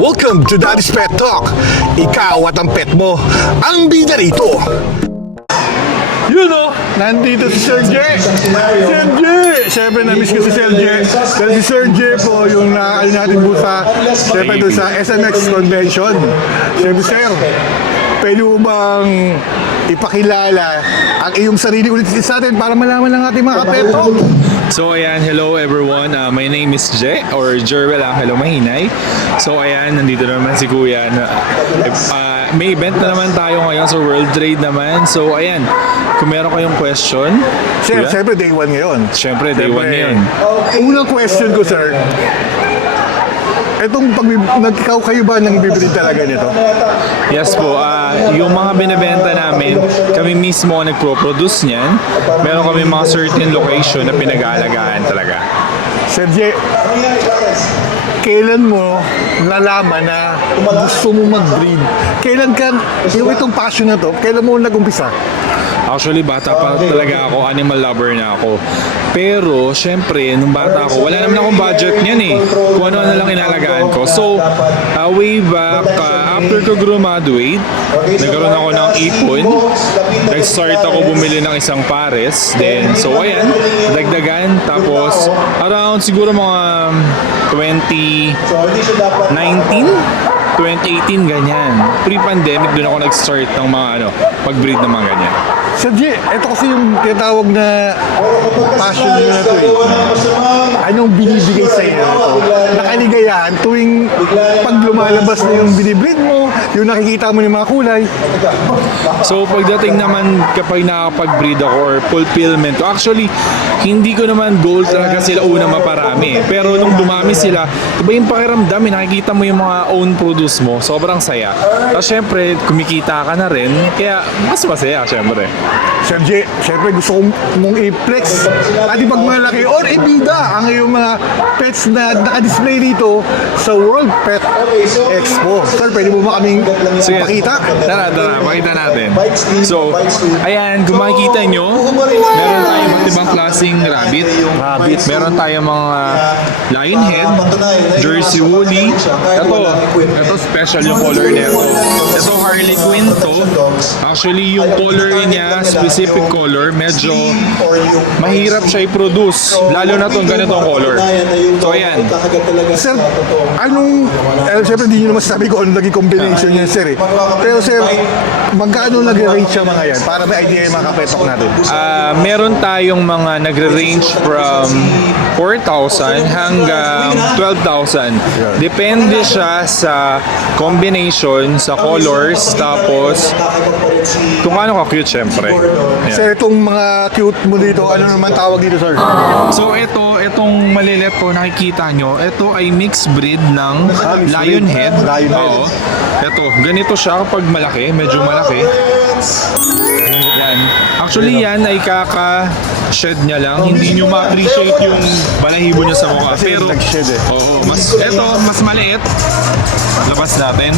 Welcome to Daddy's Pet Talk. Ikaw at ang pet mo, ang bida rito. Yun o, nandito si Sir J. Sir J! Siyempre na-miss ko si Sir J. Dahil si Sir J po yung nakakali natin po sa, siyempre doon sa SMX Convention. Siyempre Sir, pwede mo bang ipakilala ang iyong sarili ulit sa atin para malaman ng ating mga kapeto? So ayan, hello everyone. My name is Je or Jerwel Angelo Mahinay. So ayan, nandito naman si Kuya. May event na naman tayo ngayon sa World Trade naman. So ayan, kung meron kayong question, Sir, Kuya? siyempre day 1 ngayon. Siyempre, day 1 ngayon. Unang question ko, sir. Itong nagkikaw kayo ba nang bibili talaga nito? Yes po, yung mga binibenta namin, kami mismo ang nagpo-produce niyan. Meron kami mga certain location na pinag-aalagaan talaga. Sir J, kailan mo nalaman na gusto mo mag-breed? Kailan ka, yung itong passion na to, kailan mo nag-umpisa? Actually, bata pa talaga ako, animal lover na ako. Pero, syempre, nung bata ako, wala naman akong budget niyan eh. Kung ano na lang inalagaan ko. So, way back, after ko graduate, nagkaroon ako ng ipon. Nag-start ako bumili ng isang pares. Then, so ayan, dagdagan. Tapos, around siguro mga 2018, ganyan. Pre-pandemic, doon ako nag-start ng mga pag-breed ng mga ganyan. Sir J, ito kasi yung tinatawag na passion nyo na to eh. Anong binibigay sa inyo ito? Nakaligayahan tuwing pag lumalabas na yung binibreed mo, yung nakikita mo ng mga kulay. So pagdating naman kapag nakakapag-breed ako or fulfillment, actually hindi ko naman goal talaga sila una maparami. Pero nung dumami sila, iba yung pakiramdam, nakikita mo yung mga own produce mo, sobrang saya. Tapos syempre, kumikita ka na rin, kaya mas masaya syempre. Sir J, syempre gusto mong i-flex at ipagmalaki or ibida ang iyong mga pets na naka-display dito sa World Pet Expo. Sir, pwede mo ba kaming pakita? Tara, pakita natin. So, ayan, kung makikita nyo, meron tayong iba't ibang klaseng rabbit. Meron tayong mga lionhead, Jersey Woolly. Ito special yung color nito. Ito Harlequin to. Actually, yung color niya, specific color, medyo mahirap siya i-produce. Lalo na itong ganitong color. So, ayan. Sir, siyempre hindi nyo naman sabi ko ano naging combination niya, sir eh. Pero sir, magkano nag-range siya mga yan? Para may idea yung mga kapetok natin. Meron tayong mga nagre-range from 4,000 hanggang 12,000. Depende siya sa combination, sa colors, tapos kung ano ka-cute syempre. Ayan. Sir, itong mga cute mo dito, ano naman tawag dito, sir? So itong malilit ko nakikita nyo, ito ay mixed breed ng lionhead. Oo. Ito, ganito siya kapag malaki, medyo malaki. Yan. Actually yan ay kaka-shed niya lang. Hindi nyo ma-appreciate yung balahibo niya sa mukha. Pero, nag-shed eh. oo, mas maliit. Labas natin.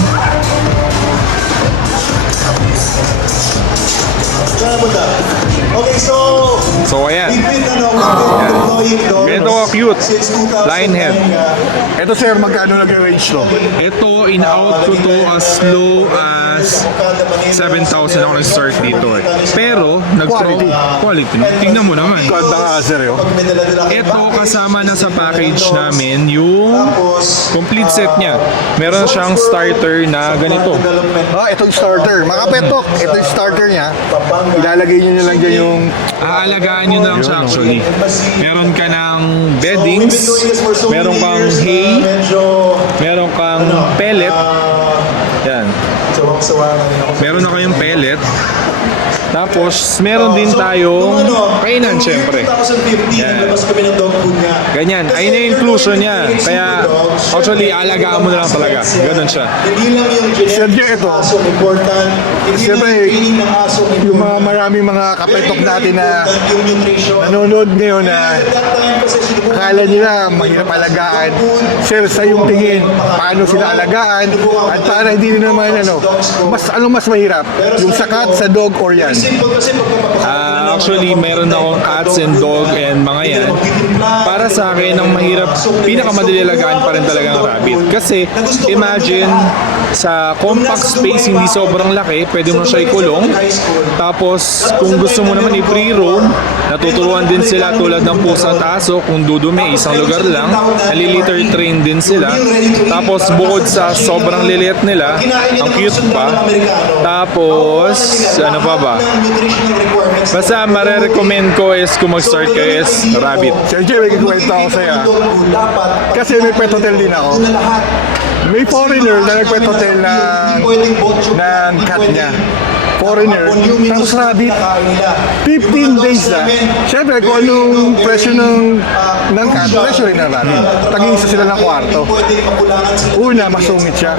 Okay, So ayan. Ganito ka cute. Lionhead. Ito sir, magkano nag-range to? Ito, in-out ko to as low as 7,000 ako nag-start dito eh. Pero, quality. Tingnan mo naman. Ganda nga sir yun. Ito, kasama na sa package namin yung complete set niya. Meron siyang starter na ganito. Ito yung starter. Mga petok, ito yung starter niya. Ilalagay nyo lang dyan yung... Aalagaan nyo na lang siya actually. Meron ka ng beddings, meron kang hay, meron kang pellet. Yan. Meron na kayong pellet. Tapos, meron din tayong kainan, syempre. Yan. Ganyan. Ayun na yung inclusion niya. Kaya, actually, alagaan mo na lang talaga. Ganun siya. Sir J, ito. Siyempre, yung mga maraming mga kapetok natin na nanonood ngayon na akala nila mahirap alagaan. Sir, sa yung tingin, paano sila alagaan at para hindi naman mas mahirap? Yung sa cat, sa dog, or yan? Actually, meron akong cats and dog and mga yan. Para sa akin, ang mahirap, pinakamadali alagaan pa rin talaga ang rabbit. Kasi, imagine, sa compact space, hindi sobrang laki, pwede mo siya ikulong. Tapos, kung gusto mo naman i-free roam, natuturuan din sila tulad ng pusa at aso. Kung dudumi, isang lugar lang. Nalilitter train din sila. Tapos, bukod sa sobrang liliit nila, ang cute pa. Tapos, ano pa ba? Basta marerecommend ko is kung mag-start kayo is rabbit. Sergio, may kikwento ako sa'yo. Kasi may pet hotel din ako. May foreigner na nag-pet hotel ng cat niya. Foreigner, tapos rabbit. 15 days na. Siyempre, kung anong presyo ng cat, presyo rin ng rabbit. Tag-iisa sila ng kwarto. Una, masungit siya.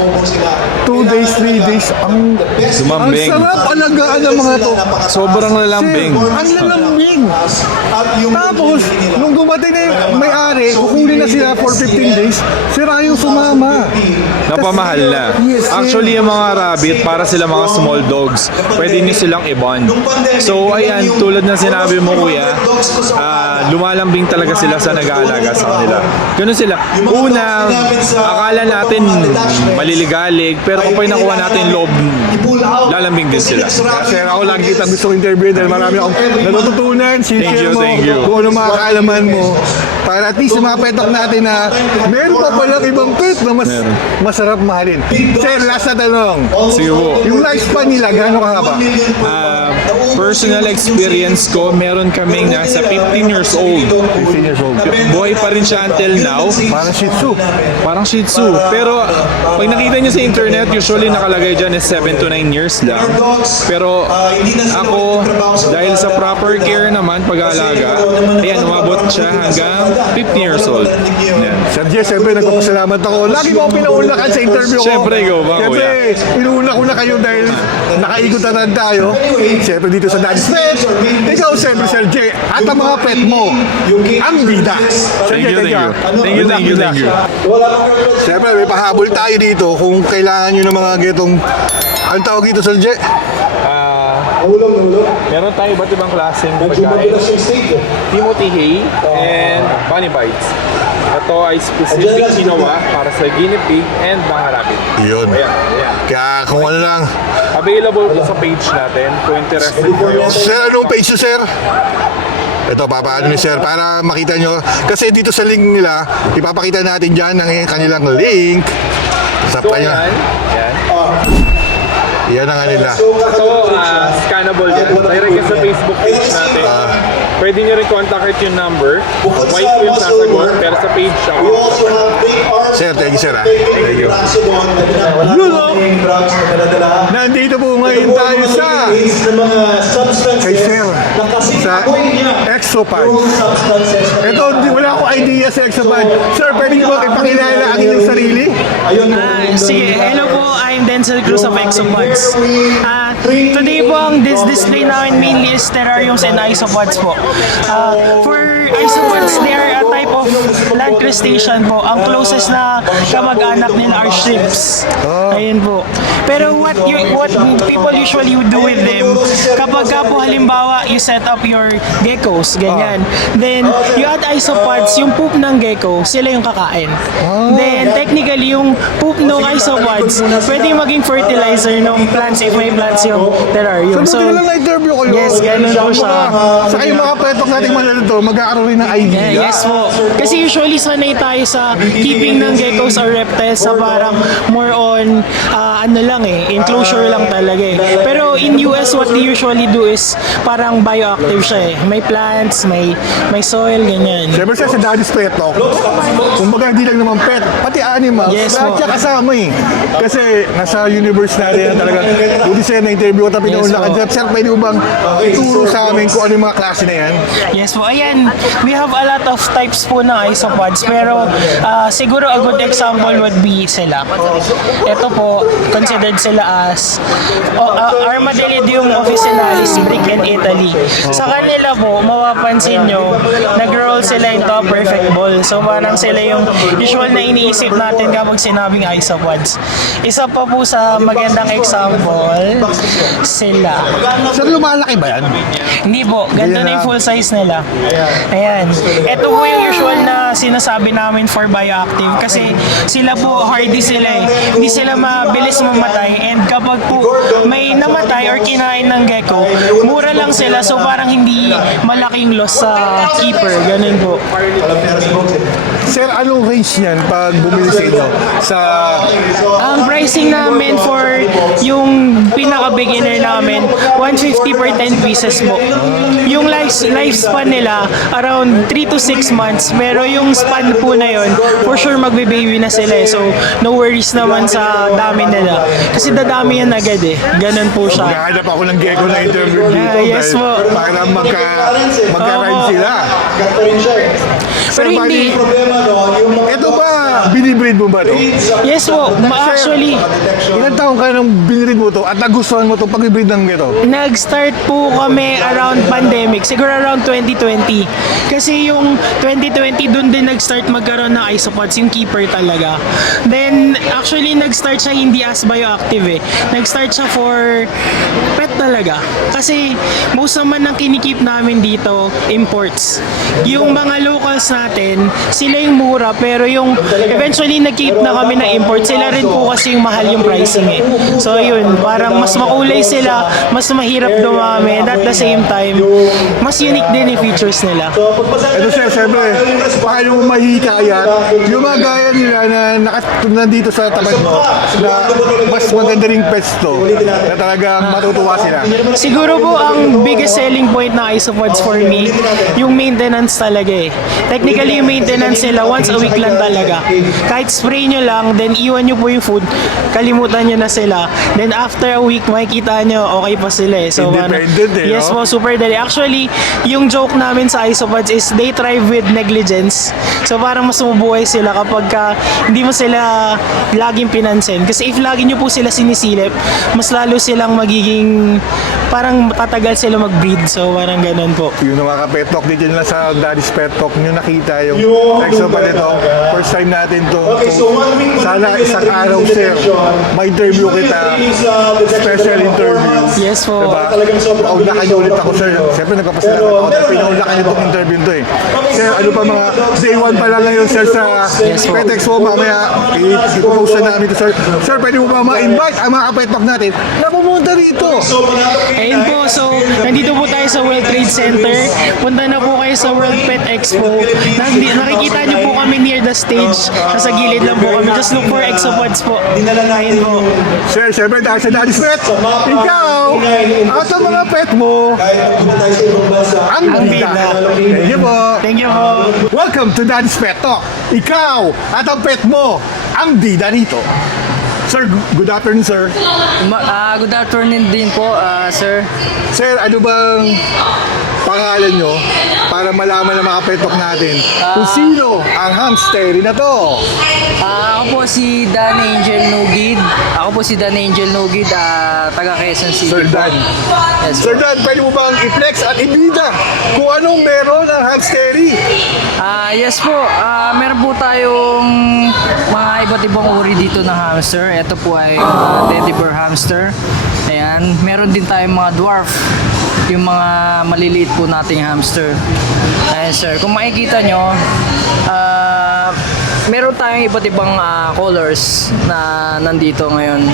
2 days, 3 days, ang Lumambing. sarap alagaan ng mga to. Sobrang lalambing. Ang lalambing. Tapos, nung dumating na yung may-ari, kukunin na sila for 15 days, sira yung sumama. Napamahal na. Yes, Actually, yung mga rabbit, para sila mga small dogs. Pwede nyo silang i-bond. So, ayan, tulad ng sinabi mo, kuya, lumalambing talaga sila sa nag-aalaga sa kanila. Ganun sila. Una, akala natin maliligalig, pero kapag nakuha natin loob, lalambing din sila. Kasi ako lagi kitang gusto interview dahil marami akong natututunan, share mo, thank you. kung ano mga kaalaman mo. Para at least sa mga petok natin na meron pa palang ibang pet na mas masarap mahalin. Sir, last na tanong. Sige po. Yung lifespan nila, gaano kahaba? Personal experience ko, meron kaming nasa 15 years old. 15 years old. Buhay pa rin siya until now. Parang Shih Tzu. Parang Shih Tzu. Pero pag nakita niyo sa internet, usually nakalagay dyan is 7 to 9 years lang. Pero ako, dahil sa proper care naman, pag-aalaga, ayan, umabot siya hanggang 15 years old. Ayan. Sir Jess, siyempre nagpapasalamat ako. Lagi mo akong pinaulakan sa interview ko. Siyempre, ikaw ba, Siyempre, inuuna ko na kayo dahil nakaikot na tayo. Siyempre dito sa Daddy's Pet. Ikaw, siyempre, Sir J. At ang mga pet mo, ang bida. Sir Thank J, you, thank you. Thank you, thank you, thank you. Siyempre, may pahabol tayo dito kung kailangan nyo ng mga getong... Anong tawag dito, Sir J? Meron tayo iba't ibang klaseng pagkain. Timothy Hay and Bunny Bites. Ito ay specific ginawa para sa guinea pig and mga rabbit. Yun. Ayan, ayan. Kaya kung ano lang. Available po sa page natin kung interested kayo. Sir, anong page nyo, Sir? Ito, papaano ni Sir para makita nyo. Kasi dito sa link nila, ipapakita natin dyan ang kanilang link. Sa So kanya. ayan, ayan. Yan ang kanila. Ito, scannable yan. Direct yan sa Facebook page natin. Pwede nyo rin contact yung number. White po yung sasagot, pero sa page siya. Sir, thank you, Sir. Thank you. Nandito po ngayon tayo sa kay Sir sa Exopad. Ito, wala akong idea sa Exopad. Sir, pwede niyo ba ipakilala ang inyong sarili? Sige, hello po, I'm Denzel Cruz of Exopods. Today po ang display namin mainly is terrariums and isopods po. For isopods, they are a type of land crustacean po. Ang closest na kamag-anak nila are shrimps. Ayun po. Pero what people usually would do with them, kapag ka po halimbawa you set up your geckos, ganyan. Then, you add isopods, yung poop ng gecko, sila yung kakain. Then, technically, yung poop ng isopods, pwede maging fertilizer ng plants if may plants yung terrarium. So, buti na lang na-interview ko yun. Yes, ganun po siya. Sa kayo mga petok nating manalito, magkakaroon rin ng idea. Yes po. Kasi usually sanay tayo sa keeping ng geckos or reptiles sa parang more on ano lang enclosure lang talaga Pero in US what they usually do is parang bioactive siya May plants, may soil, ganyan. Siyempre sa Daddy's Pet Talk, kumbaga hindi lang naman pet, pati animals, Yes, lahat po. siya kasama Kasi nasa universe natin talaga, buti sir na-interview ko tayo pinaulakan po. dyan. Sir, pwede mo bang ituro sa amin kung ano yung mga klase na yan? Yes po. Ayan, we have a lot of types po ng isopods pero siguro a good example would be sila. Ito po, considered sila as Armadillidium officinalis brick in Italy. Sa kanila po, mapapansin nyo, nag-roll sila into a perfect ball. So parang sila yung usual na iniisip natin kapag sinabing isopods. Isa pa po sa magandang example, sila. Sir, lumalaki ba yan? Hindi po, ganito na yung full size nila. Ayan. Ito po yung usual na sinasabi namin for bioactive kasi sila po hardy sila eh. Hindi sila mabilis mamatay and kapag po may namatay or kinain ng gecko, mura lang sila so parang hindi malaking loss sa keeper. Ganun po. Sir, anong range niyan pag bumili sa inyo? Sa... Ang pricing namin for yung pinaka-beginner namin, 150 per 10 pieces po. Yung lifespan nila, around 3 to 6 months. Pero yung span po na yun, for sure magbe-baby na sila eh. So, no worries naman sa dami nila. Kasi dadami yan agad eh. Ganun po siya. Maghahanap ako ng gecko na interview dito. Yes po. Para magka-rhyme Opo. sila. Ganito rin siya eh. Pero Sir, hindi. bali, Problema doon, yung mga ito ba, binibreed mo ba to? Yes po. Actually, Ilan taong ka nang binibreed mo to at nagustuhan mo to pag-breed ng gecko? nag-start po kami around pandemic, siguro around 2020. Kasi yung 2020 dun din nag-start magkaroon ng isopods, yung keeper talaga. Then actually nag-start siya hindi as bioactive eh. Nag-start siya for pet talaga. Kasi most naman ng kinikip namin dito, imports. Yung mga locals natin, sila yung mura pero yung eventually nag-keep na kami ng import, sila rin po kasi yung mahal yung pricing eh. So yun, parang mas makulay sila, mas mahirap dumami, and at the same time, mas unique din yung features nila. Ito sir, siyempre, paano mo mahihikayat yung mga gaya nila na nandito sa tapat mo na mas maganda ring pets to na talagang matutuwa sila. Siguro po ang biggest selling point ng isopods for me, yung maintenance talaga eh. Technically yung maintenance nila once a week lang talaga. Kahit spray nyo lang, then iwan nyo po yung food, kalimutan nyo na sila. Then after a week, makikita nyo okay pa sila eh. So, Independent eh, yes no? po, super dali. Actually, yung joke namin sa isopods is they thrive with negligence. So parang mas mabuhay sila kapag hindi mo sila laging pinansin. Kasi if lagi nyo po sila sinisilip, mas lalo silang magiging parang tatagal sila mag-breed. So parang ganun po. Yung mga ka-pet talk dito lang sa Daddy's Pet Talk nyo nakita yung exo pa nito. First time natin to. So, sana isang araw sir, ma-interview kita. Special interview. Yes po. Diba? Paunakan nyo ulit ako sir. Siyempre nagpapasalamat ako dahil pinaunakan nyo itong interview to eh. Sir, ano pa mga day one pa lang ngayon sir sa Pet Expo. Mamaya ipopost na namin to sir. Sir, pwede mo ba ma-invite ang mga ka-pet talk natin na pumunta dito? Ayun po, so nandito po tayo sa World Trade Center. Punta na po kayo sa World Pet Expo. Nakikita niyo po kami near the stage. Nasa gilid lang po kami. Just look for exopods po. Ayun po. Sir, siyempre dahil sa Daddy's Pet, ikaw at sa mga pet mo, ang bida. Thank you po. Thank you po. Welcome to Daddy's Pet Talk. Ikaw at ang pet mo, ang bida rito. Sir, good afternoon, sir. Good afternoon din po, sir. Sir, ano bang pangalan nyo para malaman ng mga pet talk natin kung sino ang hamster na to? Ako po si Dan Angel Nugid. Taga Quezon City. Sir Dan. Yes, Sir Dan, pwede mo bang i-flex at ibida kung anong meron ng hamsteri? Yes po. Meron po tayong mga iba't ibang uri dito ng hamster. Ito po ay teddy bear hamster. Ayan. Meron din tayong mga dwarf. Yung mga maliliit po nating hamster. Ayan sir. Kung makikita nyo, meron tayong iba't ibang colors na nandito ngayon.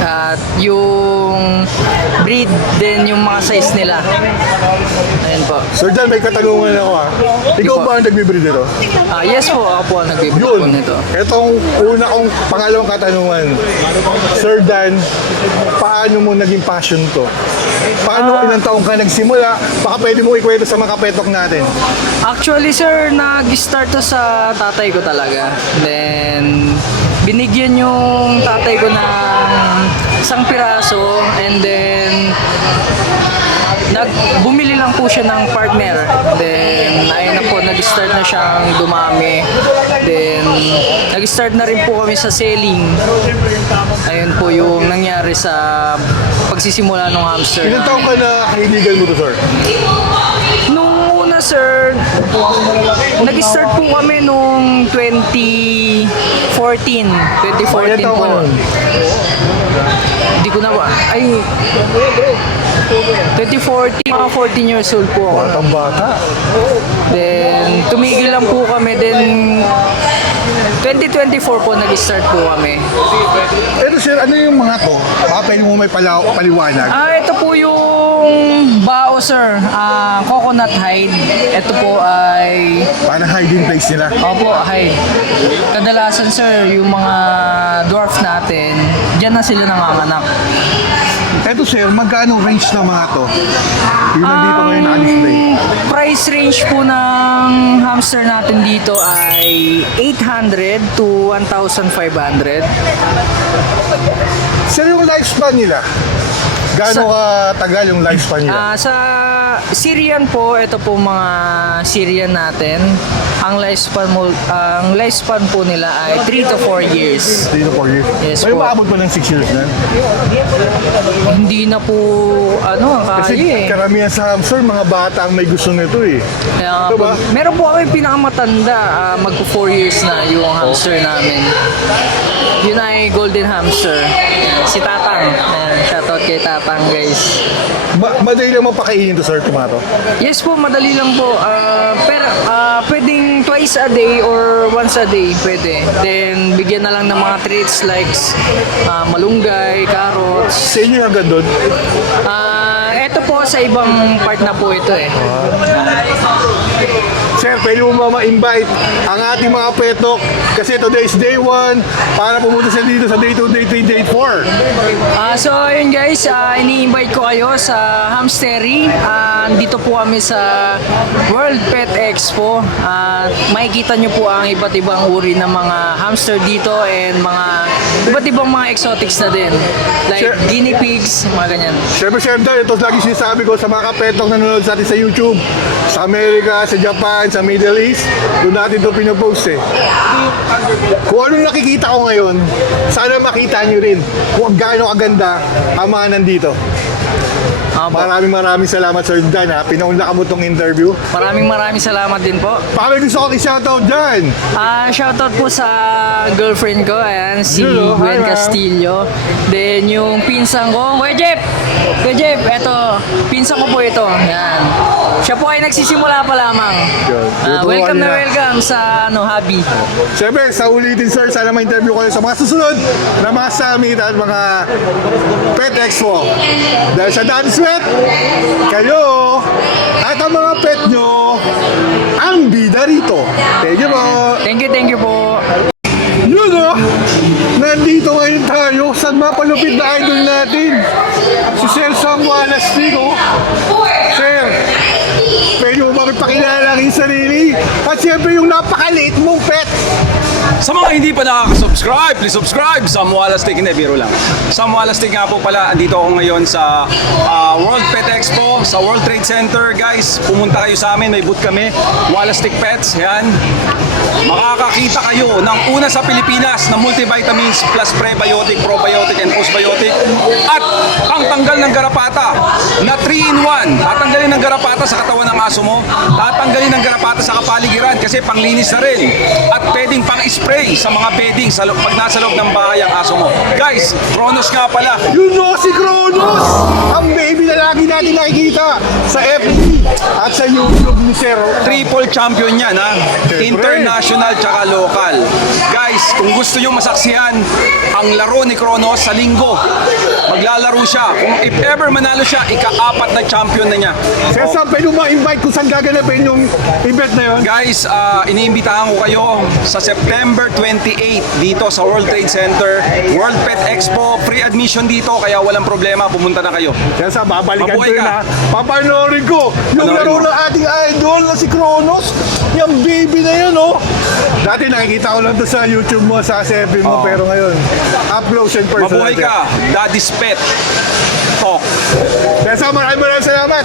At yung breed din yung mga size nila. Ayun po. Sir Dan, may katanungan ako ha. Ikaw ba ang nagbe-breed nito? Yes po, ako po ang nagbibigay po Yun. nito. Itong una kong pangalawang katanungan. Sir Dan, paano mo naging passion to? Paano ilang taong ka nagsimula? Baka pwede mo ikwento sa mga kapetok natin. Actually sir, nag-start to sa tatay ko talaga. Then, binigyan yung tatay ko ng isang piraso and then bumili lang po siya ng partner. Then, ayun na po, nag-start na siyang dumami. Then, nag-start na rin po kami sa selling. Ayun po yung nangyari sa pagsisimula ng hamster. Ilang taon ka na kahiligan mo to, sir? Nung una, sir, nag-start po kami nung 2014. 2014 Ilang taon po. ka nun? Hindi ko na ba, ay, 2014, mga 14 years old po ako. Batang bata. Then, tumigil lang po kami. Then, 2024 po nag-start po kami. Ito, sir, ano yung mga to? Pwede mo may paliwanag. Ito po yung bao, sir. Coconut hide. Ito po ay, Para hiding place nila. opo, hide. Kadalasan, sir, yung mga dwarf natin, dyan na sila nanganganak. Ito, sir, magkano range ng mga to? Yung nandito ngayon naka-display. Price range po ng hamster natin dito ay 800 to 1,500. Sir, yung lifespan nila? Gaano katagal yung lifespan nila? Sa Syrian po, ito po mga Syrian natin. Ang lifespan po nila ay 3 to 4 years. 3 to 4 years? Yes May po. maabot pa ng 6 years na? Hindi na po Kasi kaya eh. karamihan sa hamster, mga bata ang may gusto nito eh. Kaya nga Diba? po, meron po kami pinakamatanda, magpo 4 years na yung hamster namin. Yun ay golden hamster. Si Tatang. Shoutout kay Tatang, guys. Madali lang mapakainin to, sir, tomato. Yes po, madali lang po. Pero pwedeng twice a day or once a day, pwede. Then, bigyan na lang ng mga treats like malunggay, carrots. Sa inyo hanggang doon? Ito po sa ibang part na po ito eh. Sir, pwede mo ba ma-invite ang ating mga petok kasi today is day 1 para pumunta sila dito sa day 2, day 3, day 4. So ayun guys, ini-invite ko kayo sa Hamstery. Dito po kami sa World Pet Expo. Makikita nyo po ang iba't ibang uri ng mga hamster dito and mga iba't ibang mga exotics na din. Like Sure. guinea pigs, mga ganyan. Siyempre, ito lagi sinasabi ko sa mga kapetok na nanonood sa atin sa YouTube, sa Amerika, sa Japan, sa Middle East, doon natin ito pinopost eh. Kung anong nakikita ko ngayon, sana makita nyo rin kung gaano kaganda ang mga nandito. Maraming salamat, Sir Dan, ha. Pinaunla ka mo tong interview. Maraming salamat din po. Baka may gusto ko i-shoutout dyan. Shoutout po sa girlfriend ko, ayan, si Hello, hi, Gwen ma'am. Castillo. Then yung pinsan ko, Kuya Jeff! Kuya Jeff, eto, pinsan ko po ito. Ayan. Siya po ay nagsisimula pa lamang. Welcome na welcome sa hobby. Siyempre, sa ulitin, sir, sana ma-interview ko kayo sa mga susunod na mga summit at mga Pet Expo. Dahil sa Daddy Sweat, kayo at ang mga pet nyo ang bida rito. Thank you po. Thank you po. Yun o, nandito ngayon tayo sa mapalupit na idol natin. Si Sir Sam Walastig, oh. Sir, pwede mo ba pakilala ang iyong sarili? At siyempre yung napakaliit mong pet. Sa mga hindi pa nakaka-subscribe, please subscribe. Sam Walastig, hindi, biro lang. Sam Walastig nga po pala, andito ako ngayon sa World Pet Expo, sa World Trade Center. Guys, pumunta kayo sa amin, may booth kami. Walastig Pets, yan. Makakakita kayo ng una sa Pilipinas na multivitamins plus prebiotic, probiotic, and postbiotic. At ang tanggal ng garapata na 3-in-1. Tatanggalin ng garapata sa katawan ng aso mo. Tatanggalin ng garapata sa kapaligiran kasi panglinis na rin. At pwedeng pang-spray sa mga bedding pag nasa loob ng bahay ang aso mo. Guys, Kronos nga pala. Yun o, si Kronos! Ang baby na lagi natin nakikita sa FB at sa YouTube ni Sir. Triple champion yan, ha? Siyempre. International tsaka local. Guys, kung gusto nyo masaksihan ang laro ni Kronos sa linggo, maglalaro siya. Kung if ever manalo siya, ika-4 na champion na niya. Sir Sam, pwede mo ma-invite kung saan gaganapin yung event na yun? Guys, iniimbitahan ko kayo sa September 28 dito sa World Trade Center, World Pet Expo, free admission dito kaya walang problema, pumunta na kayo. Sir Sam, babalikan ko Mabuhay yun ka. ha. Papanoorin ko yung Panoorin laro mo. ng ating idol na si Kronos. Yung baby na yun, oh. Dati nakikita ko lang to sa YouTube mo, sa FB mo, pero ngayon, up close and personal. Mabuhay ka, Daddy's Pet. Talk. Kaya maraming salamat.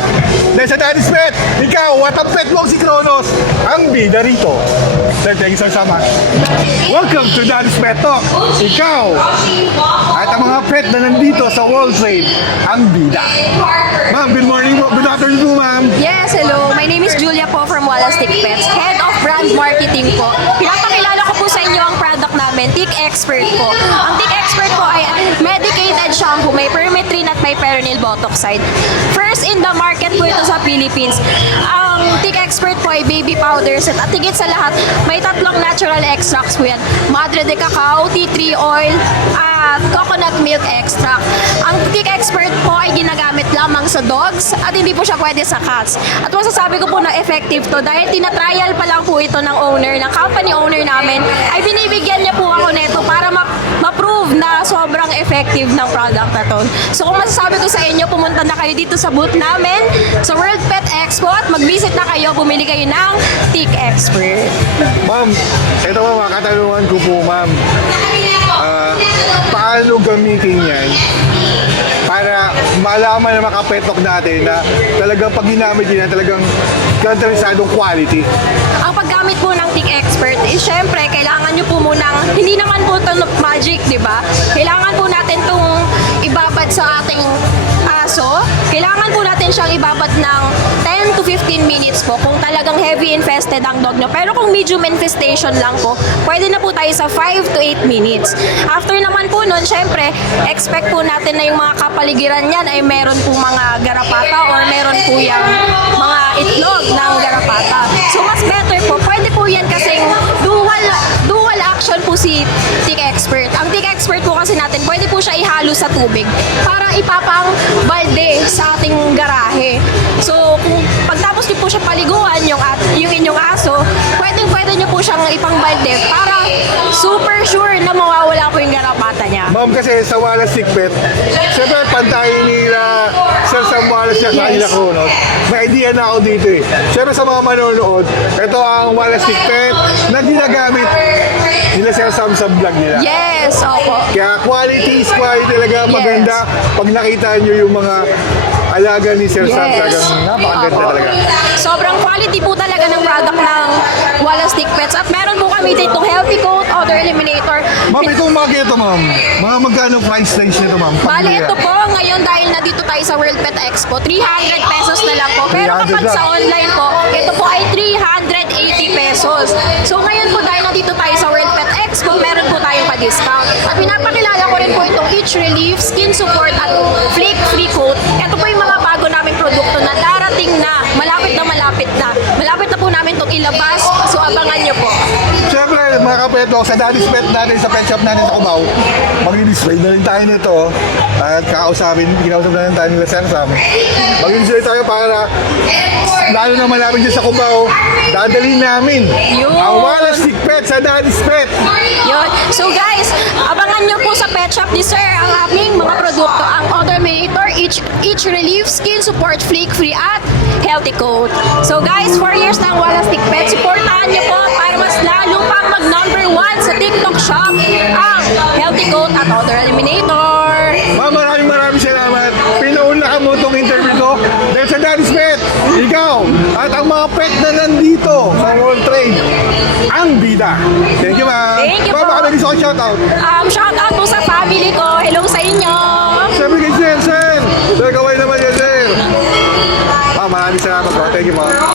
Dahil sa Daddy's Pet, ikaw at ang pet mo si Kronos, ang bida rito. Sir, thank you so much. Welcome to Daddy's Pet Talk. Ikaw at ang mga pet na nandito sa World Trade, ang bida. Ma'am, good morning po. Good afternoon po, ma'am. Yes, hello. My name is Julia po from Walastic Pets, Head of Brand Marketing po. Pinapakilala ko po sa inyo ang product namin, Tick Expert po. Ang Tick Expert po ay medicated shampoo, may permethrin at may perennial botoxide. First in the market po ito sa Philippines. Ang Tick Expert po ay baby powders at higit sa lahat, may tatlong natural extracts po yan. Madre de cacao, tea tree oil, at coconut milk extract. Ang Tick Expert po ay ginagamit lamang sa dogs at hindi po siya pwede sa cats. At masasabi ko po na effective to dahil tinatrial pa lang po ito ng owner, ng company owner namin, ay binibigyan niya po ako nito para ma-prove na sobrang effective ng product na to. So kung masasabi ko sa inyo, pumunta na kayo dito sa booth namin sa World Pet Expo at mag-visit na kayo, bumili kayo ng Tick Expert. Ma'am, ito po mga katanungan ko po, ma'am. Paano gamitin yan para malaman ng mga kapetok natin na talagang pag ginamit yan, talagang garantisadong quality? Ang paggamit po ng Tick Expert is syempre kailangan nyo po munang, hindi naman po ito magic, di ba? Kailangan po natin itong ibabad sa ating aso. Kailangan po natin siyang ibabad ng 10 to 15 minutes po kung talagang heavy infested ang dog nyo. Pero kung medium infestation lang po, pwede na po tayo sa 5 to 8 minutes. After naman po nun, syempre, expect po natin na yung mga kapaligiran yan ay meron po mga garapata or meron po yung mga itlog ng garapata. So mas better po, pwede po yan kasing dual action po si Tick Expert. Ang Tick Expert po kasi natin, pwede po siya ihalo sa tubig para ipapang balde sa ating garahe. So kung pagtapos niyo po siya paliguan yung inyong aso, pwede niyo po siyang ipang balde para super sure na mawawala po yung garapata niya. Ma'am, kasi sa Walastic Pet, siyempre pantayin nila Sir Sam Wallace siya sa Yes. kanila Kronos. May idea na ako dito eh. Siyempre sa mga manonood, ito ang Walastic Pet na ginagamit nila Sir Sam sa vlog nila. Yes, opo. Kaya quality is quality talaga maganda. Pag nakita nyo yung mga alaga ni Sir Sam, talagang napakaganda Opo. talaga. Sobrang quality po talaga ng product ng Walastic Pets. At meron po kami dito Healthy Coat Odor Eliminator. Ma'am, itong mga ito, ma'am. Mga magkano price range nito, ma'am? Bali, Pamilya. ito po, ngayon dahil nandito tayo sa World Pet Expo, 300 pesos na lang po. Pero 300 kapag lang. sa online po, ito po ay 380 pesos. So ngayon po dahil nandito tayo sa World Pet Expo, meron po tayong pa-discount. At pinapakilala ko rin po itong Itch Relief, Skin Support at Flake Free Coat. Ito po yung mga bago naming produkto na darating na, malapit na malapit na. Malapit na po namin itong ilabas, so abangan nyo po. Siyempre, mga kapeto, sa Daddy's Pet natin, sa pet shop natin sa Cubao, mag-display na rin tayo nito. At kinausap na rin tayo nila Sir Sam. Mag-display tayo para, lalo na malapit dyan sa Cubao, dadalhin namin Yun. ang Walastic Pet sa Daddy's Pet. Yun. So guys, abangan nyo po sa pet shop ni Sir ang aming mga produkto. Ang Odor Eliminator, Itch Relief, Skin Support, Flake Free at Healthy Coat. So guys, 4 years na ang Walastic Pet. Supportahan nyo po para mas lalo pang mag number 1 sa TikTok shop ang Healthy Coat at Odor Eliminator. Ma'am, maraming salamat. Pinauna ka mo itong interview ko. Dahil sa Daddy's Pet, ikaw at ang mga pet na nandito sa World Trade, ang bida. Thank you, ma'am. Thank you Ma'am, po. baka may gusto ko shoutout. Shout out po sa family ko. Hello sa inyo. Sabi kay Sir, Sir. Sir, kaway naman yan, Sir. Ma'am, maraming salamat po. Thank you, ma'am.